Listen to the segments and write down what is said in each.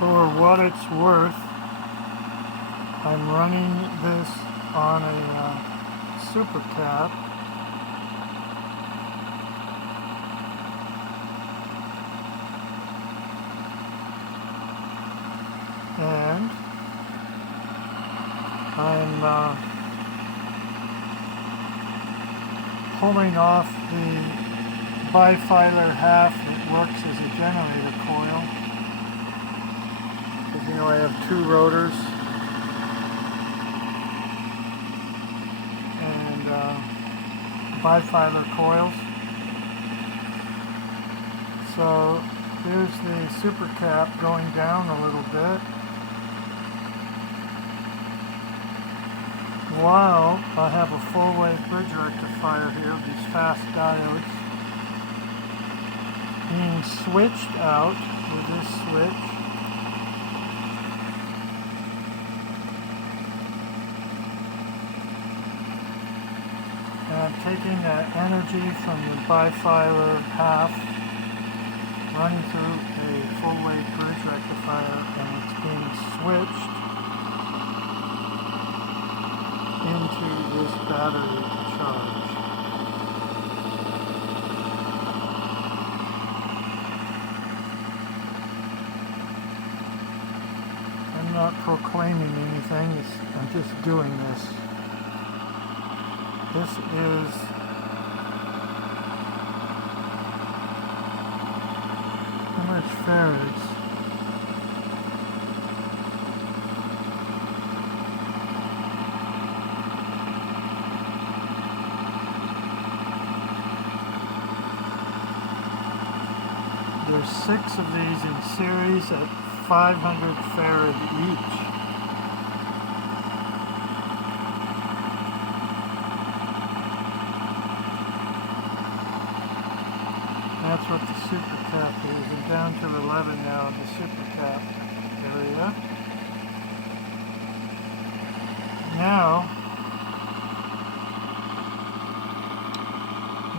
For what it's worth, I'm running this on a super cap, and I'm pulling off the bifilar half that works as a generator coil. Because you know I have two rotors and bifilar coils. So here's the super cap going down a little bit, while I have a full wave bridge rectifier here, these fast diodes, being switched out with this switch. And I'm taking that energy from the bifilar half, running through a full wave bridge rectifier, and it's being switched into this battery to charge. I'm not proclaiming anything, I'm just doing this. This is how much farads? There's 6 of these in series at 500 farad each. That's what the super cap is. I'm down to 11 now in the super cap area. Now,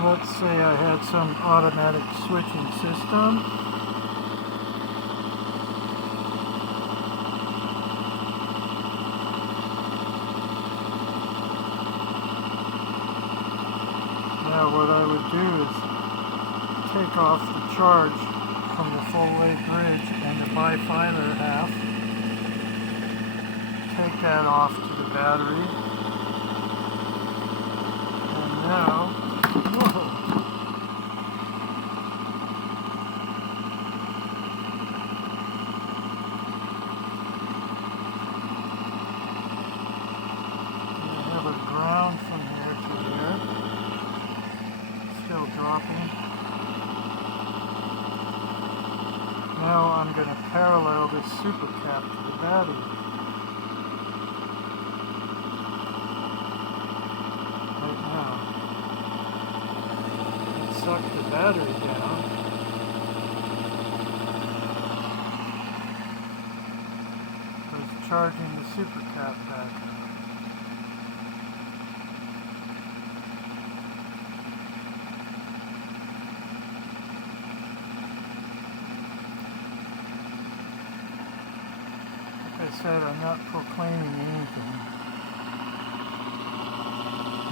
let's say I had some automatic switching system. Now what I would do is take off the charge from the full wave bridge and the bifilar half, take that off to the battery, and now, whoa! I have a ground from here to there, still dropping. Now I'm going to parallel this super cap to the battery. Right now. And suck the battery down. So it's charging the super cap back. Like I said, I'm not proclaiming anything.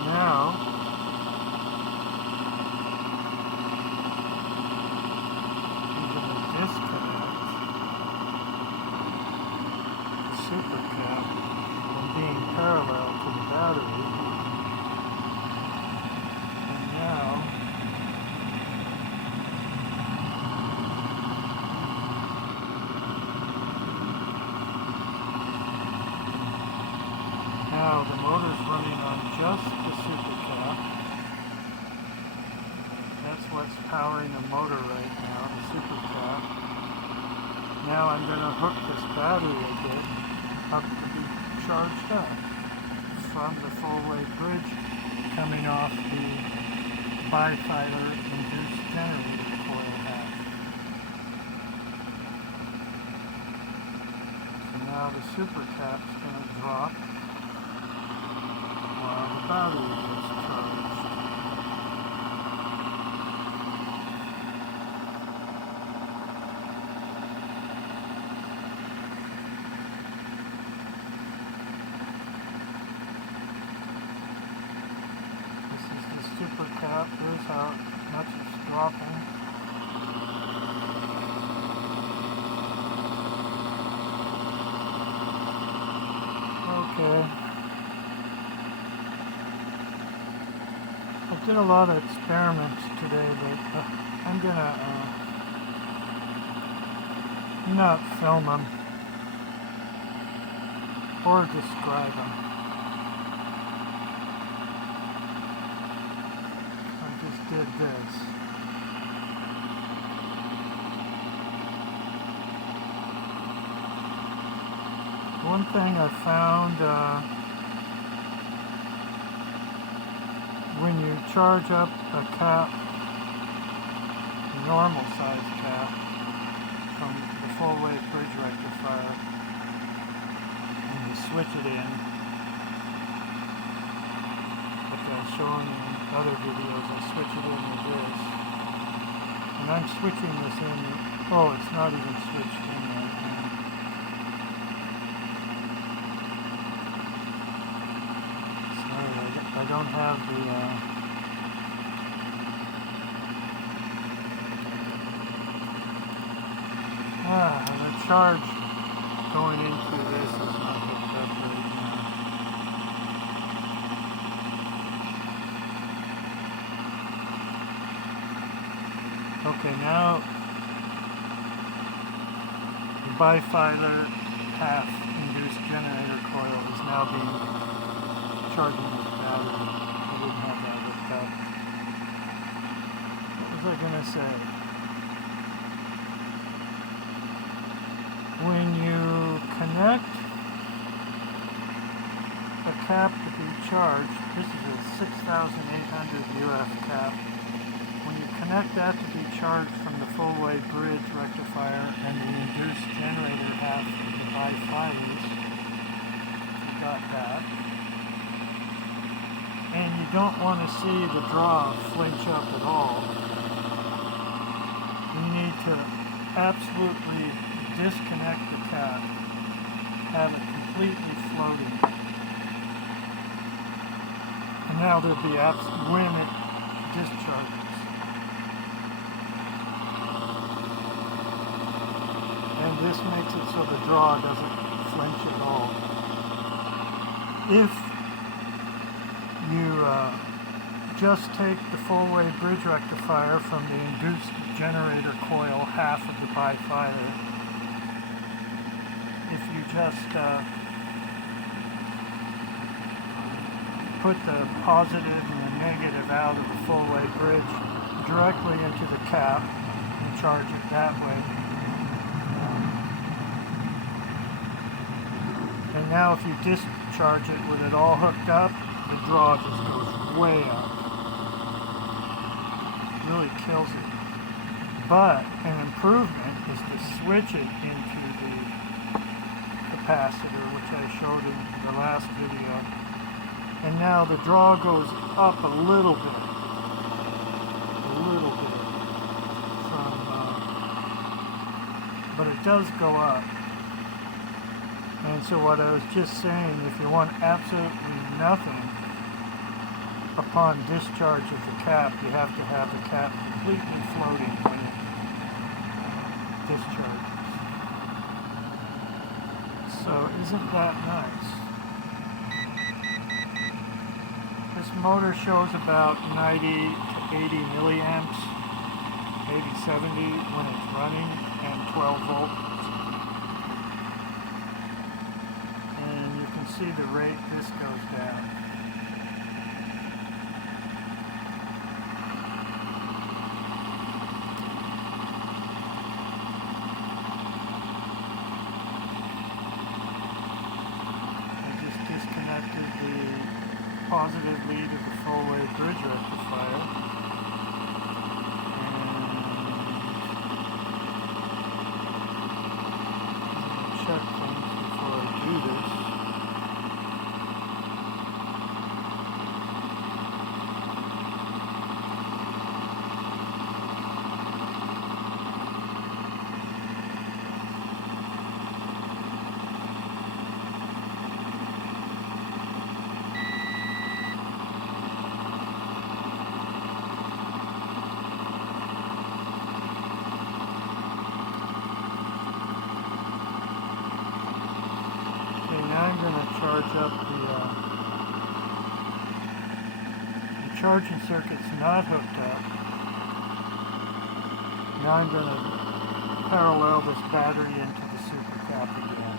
Now, I'm going to disconnect the super cap from being parallel to the battery. And now, the motor's running on just the super cap. That's what's powering the motor right now, the super cap. Now I'm going to hook this battery again up to be charged up from the full wave bridge coming off the bifilar induced generator coil half. So now the super cap's going to drop while the battery is charged. about much is dropping. Okay. I did a lot of experiments today, but I'm gonna not film them or describe them. I just did this. One thing I found, when you charge up a cap, a normal size cap, from the full wave bridge rectifier, and you switch it in, like I've shown in other videos, I switch it in with this, and I'm switching this in, oh, it's not even switched in right now. I don't have the the charge going into this is not hooked up right now. Okay, now the bifilar half induced generator coil is now being charging this battery. I didn't have that hooked up. What was I going to say? When you connect a cap to be charged, this is a 6,800 UF cap. When you connect that to be charged from the full wave bridge rectifier and the induced generator half of the bifilers, you got that. And you don't want to see the draw flinch up at all. You need to absolutely disconnect the cap, have it completely floating. And now there'll be when it discharges. And this makes it so the draw doesn't flinch at all. If you just take the full wave bridge rectifier from the induced generator coil half of the bifilar, if you just put the positive and the negative out of the full wave bridge directly into the cap and charge it that way. And now if you discharge it with it all hooked up, the draw just goes way up. Really kills it. But an improvement is to switch it into the capacitor, which I showed in the last video. And now the draw goes up a little bit. But it does go up. And so what I was just saying, if you want absolutely nothing upon discharge of the cap, you have to have the cap completely floating when it discharges. So isn't that nice? This motor shows about 90 to 80 milliamps, maybe 70 when it's running, and 12 volts. And you can see the rate this goes down. Positive lead of the full wave bridge rectifier, and check things before I do this. I'm going to charge up the charging circuit's not hooked up. Now I'm going to parallel this battery into the super cap again.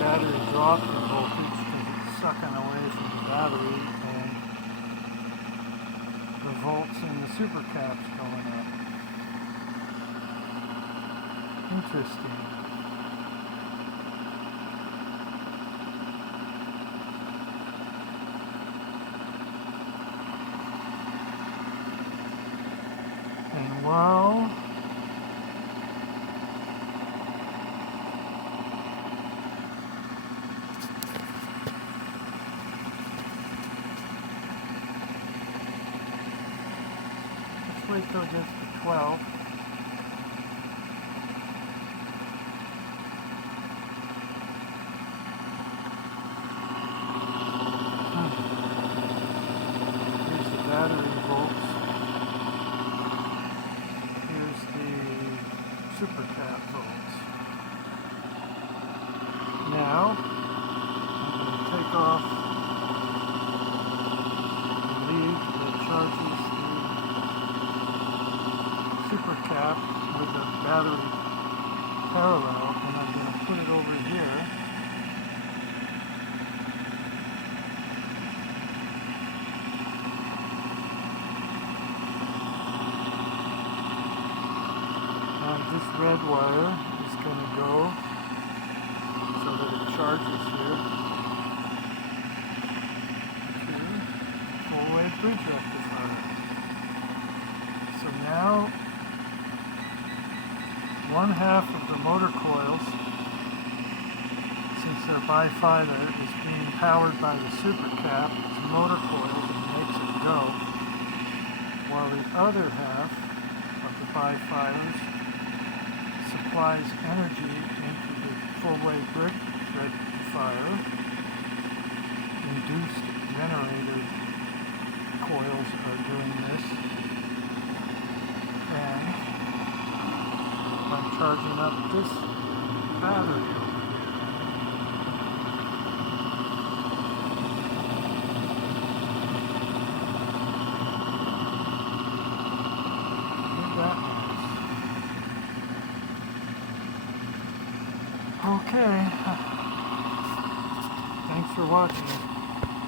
Battery dropped in voltage because it's sucking away from the battery, and the volts in the super cap's going up. Interesting. And well, let's wait till it gets to 12. Here's the battery volts. Here's the super cap volts. Now, I'm going to take off the lead that charges the super cap with the battery parallel, and I'm going to put it over here. And this red wire is going to go so that it charges here to full-wave bridge rectifier. So now, one half of the motor coils, since they're bifilar, is being powered by the super cap, it's motor coils and makes it go, while the other half of the bifilers supplies energy into the full-wave bridge rectifier. Induced generator coils are doing this, and I'm charging up this battery over here. Isn't that nice? Okay. Thanks for watching.